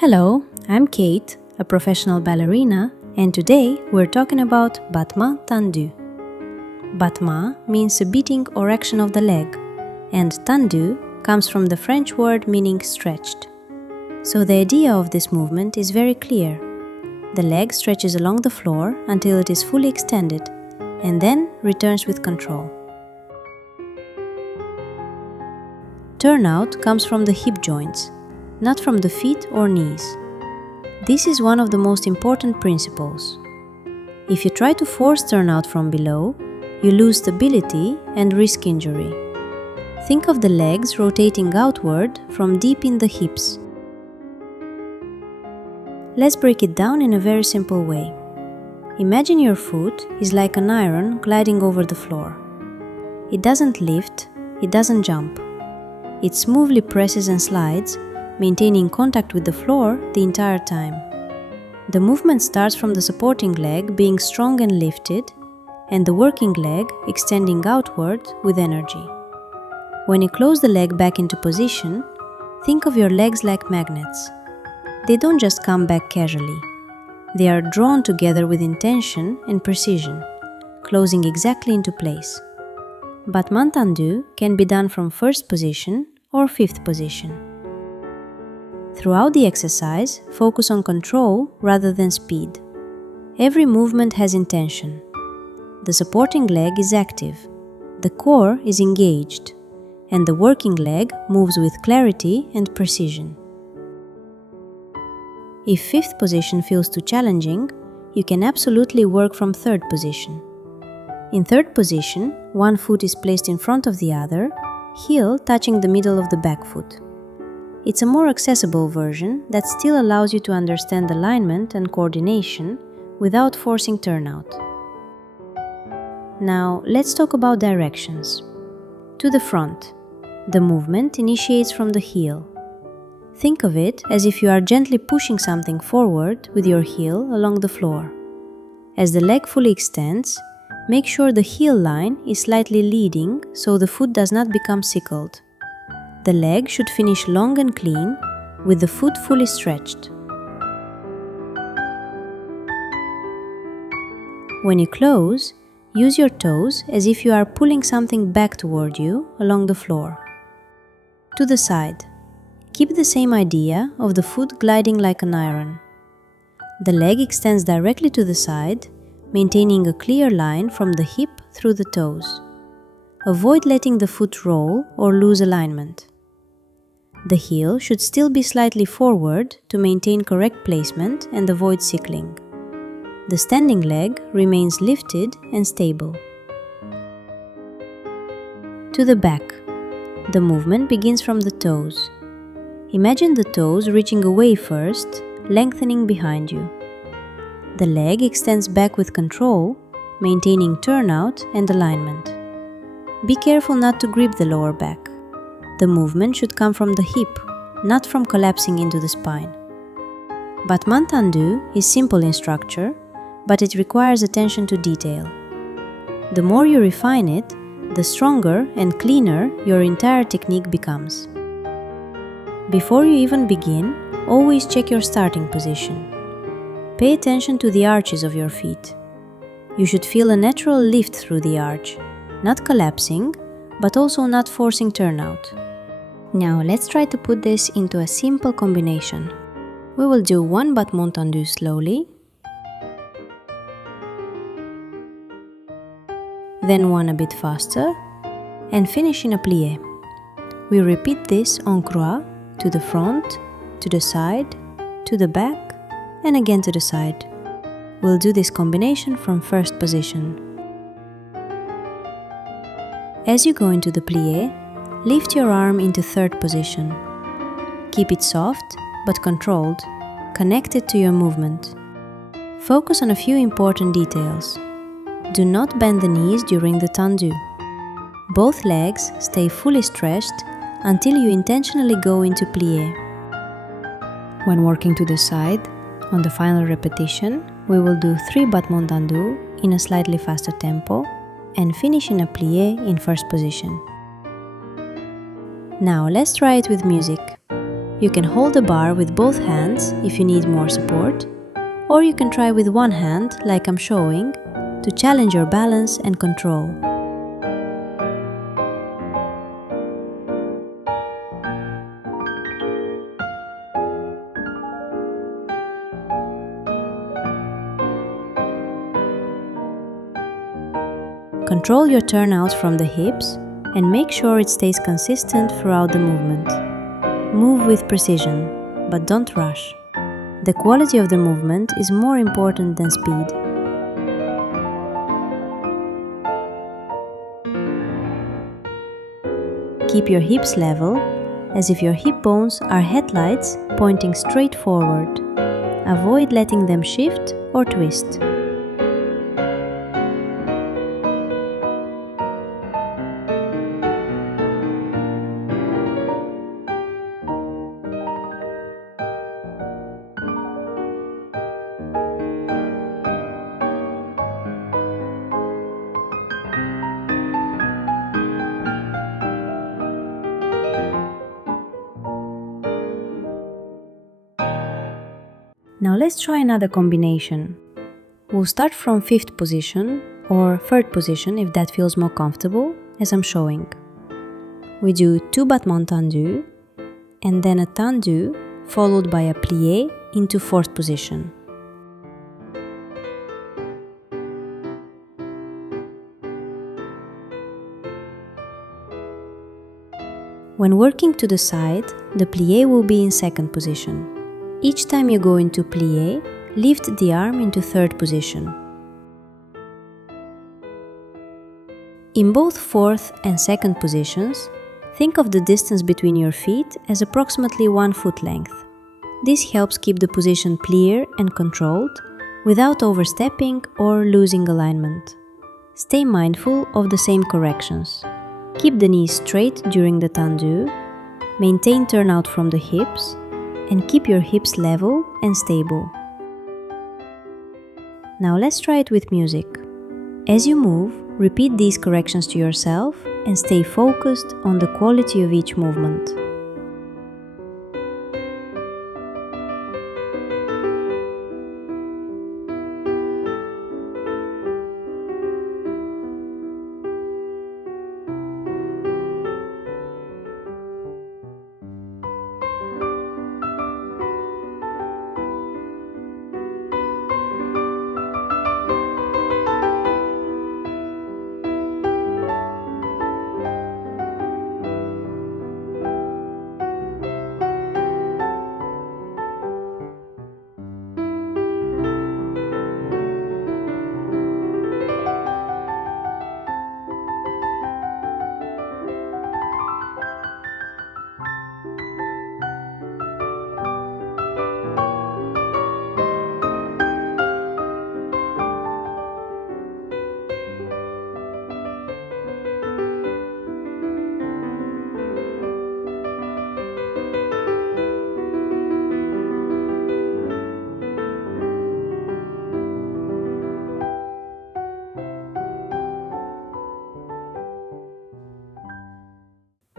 Hello, I'm Kate, a professional ballerina, and today we're talking about Battement Tendu. Battement means a beating or action of the leg, and tendu comes from the French word meaning stretched. So the idea of this movement is very clear. The leg stretches along the floor until it is fully extended, and then returns with control. Turnout comes from the hip joints, not from the feet or knees. This is one of the most important principles. If you try to force turnout from below, you lose stability and risk injury. Think of the legs rotating outward from deep in the hips. Let's break it down in a very simple way. Imagine your foot is like an iron gliding over the floor. It doesn't lift, it doesn't jump. It smoothly presses and slides, maintaining contact with the floor the entire time. The movement starts from the supporting leg being strong and lifted, and the working leg extending outward with energy. When you close the leg back into position, think of your legs like magnets. They don't just come back casually. They are drawn together with intention and precision, closing exactly into place. Battement Tendu can be done from first position or fifth position. Throughout the exercise, focus on control rather than speed. Every movement has intention. The supporting leg is active, the core is engaged, and the working leg moves with clarity and precision. If fifth position feels too challenging, you can absolutely work from third position. In third position, one foot is placed in front of the other, heel touching the middle of the back foot. It's a more accessible version that still allows you to understand alignment and coordination without forcing turnout. Now, let's talk about directions. To the front, the movement initiates from the heel. Think of it as if you are gently pushing something forward with your heel along the floor. As the leg fully extends, make sure the heel line is slightly leading so the foot does not become sickled. The leg should finish long and clean, with the foot fully stretched. When you close, use your toes as if you are pulling something back toward you along the floor. To the side, keep the same idea of the foot gliding like an iron. The leg extends directly to the side, maintaining a clear line from the hip through the toes. Avoid letting the foot roll or lose alignment. The heel should still be slightly forward to maintain correct placement and avoid sickling. The standing leg remains lifted and stable. To the back, the movement begins from the toes. Imagine the toes reaching away first, lengthening behind you. The leg extends back with control, maintaining turnout and alignment. Be careful not to grip the lower back. The movement should come from the hip, not from collapsing into the spine. Battement Tendu is simple in structure, but it requires attention to detail. The more you refine it, the stronger and cleaner your entire technique becomes. Before you even begin, always check your starting position. Pay attention to the arches of your feet. You should feel a natural lift through the arch, not collapsing, but also not forcing turnout. Now let's try to put this into a simple combination. We will do one Battement Tendu slowly, then one a bit faster, and finish in a plie. We repeat this en croix, to the front, to the side, to the back, and again to the side. We'll do this combination from first position. As you go into the plie, lift your arm into third position. Keep it soft but controlled, connected to your movement. Focus on a few important details. Do not bend the knees during the tendu. Both legs stay fully stretched until you intentionally go into plie. When working to the side, on the final repetition, we will do 3 Battement Tendu in a slightly faster tempo and finish in a plie in first position. Now let's try it with music. You can hold the bar with both hands if you need more support, or you can try with one hand, like I'm showing, to challenge your balance and control. Control your turnout from the hips and make sure it stays consistent throughout the movement. Move with precision, but don't rush. The quality of the movement is more important than speed. Keep your hips level, as if your hip bones are headlights pointing straight forward. Avoid letting them shift or twist. Now let's try another combination. We'll start from 5th position or 3rd position if that feels more comfortable, as I'm showing. We do 2 Battement Tendu and then a Tendu followed by a plié into 4th position. When working to the side, the plié will be in 2nd position. Each time you go into plié, lift the arm into 3rd position. In both 4th and 2nd positions, think of the distance between your feet as approximately 1 foot length. This helps keep the position clear and controlled without overstepping or losing alignment. Stay mindful of the same corrections. Keep the knees straight during the tendu, maintain turnout from the hips, and keep your hips level and stable. Now let's try it with music. As you move, repeat these corrections to yourself and stay focused on the quality of each movement.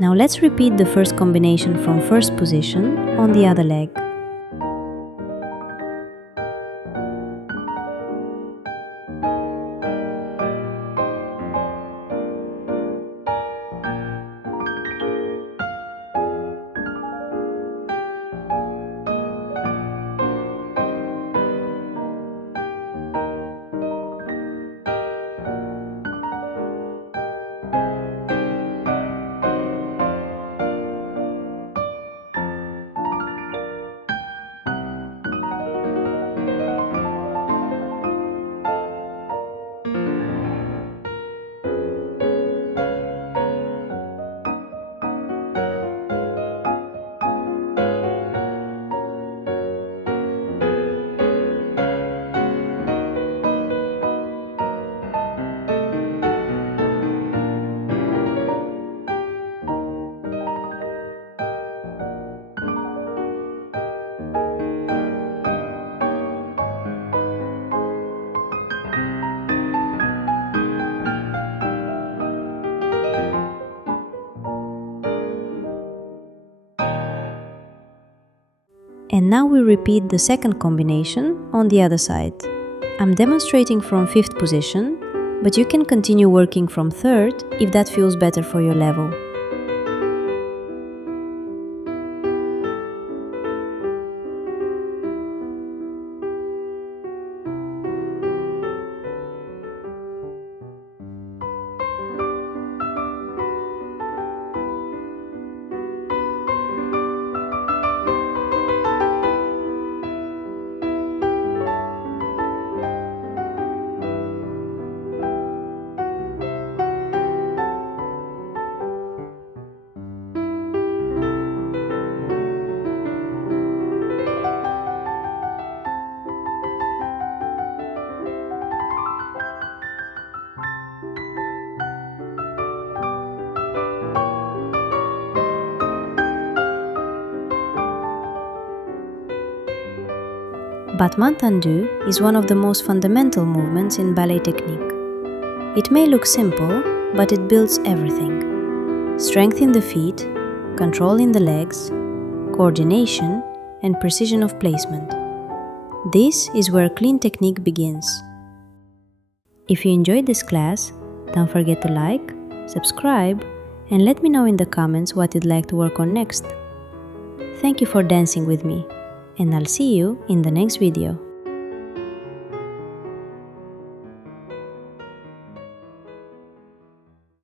Now let's repeat the first combination from 1st position on the other leg. And now we repeat the second combination on the other side. I'm demonstrating from 5th position, but you can continue working from 3rd if that feels better for your level. Battement Tendu is one of the most fundamental movements in ballet technique. It may look simple, but it builds everything: strength in the feet, control in the legs, coordination, and precision of placement. This is where clean technique begins. If you enjoyed this class, don't forget to like, subscribe, and let me know in the comments what you'd like to work on next. Thank you for dancing with me, and I'll see you in the next video.